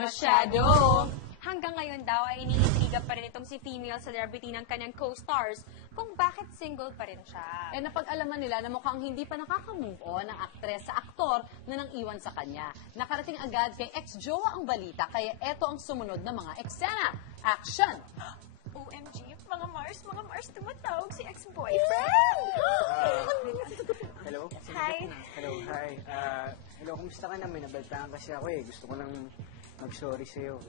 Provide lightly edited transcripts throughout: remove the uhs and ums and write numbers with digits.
Masyado! Hanggang ngayon daw ay iniintriga pa rin itong si female celebrity ng kanyang co-stars kung bakit single pa rin siya. Eh napag-alaman nila na mukhang hindi pa nakaka-move on ang aktres sa aktor na nang iwan sa kanya. Nakarating agad kay ex-jowa ang balita, kaya eto ang sumunod na mga eksena. Action! OMG, mga Mars, tumatawag si ex-boyfriend! Hello? Hi. Hello, hi. Hello, kumusta ka na? May nabaltaan kasi ako eh. Gusto ko lang mag-sorry sa'yo.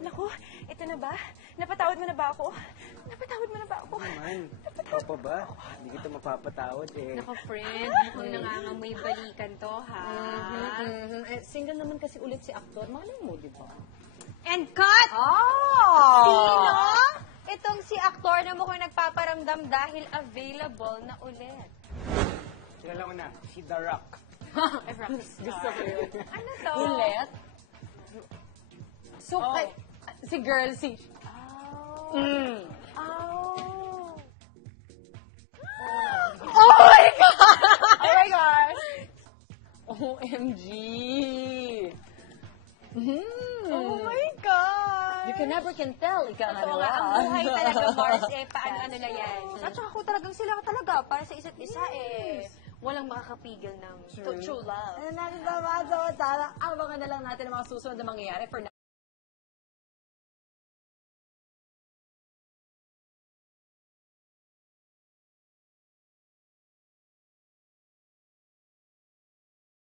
Naku, ito na ba? Napatawad mo na ba ako? Naman, ikaw pa ba? Hindi kita mapapatawad eh. Naku, friend, mukhang nangangamoy balikan to, ha? Eh, single naman kasi ulit si aktor. Malay mo, di ba? And cut! Oh! Sino? Itong si aktor na mukhang nagpaparamdam dahil available na ulit. Kilala ko na, si The Rock. Gusto ko yun. Ano to? Ulit? So, Oh. si girl, si... Oh. Mm. Oh. Oh my God! Oh my gosh! OMG! Oh my God! You can never can tell, ikaw na Oo nga, ang buhay talaga, Mars, eh, paano na yan? At saka ko talagang sila talaga, para sa isa't isa, eh. Walang makakapigil ng true love. Ano natin ba, mga samantala, abangan na lang natin ang mga susunod na mangyayari for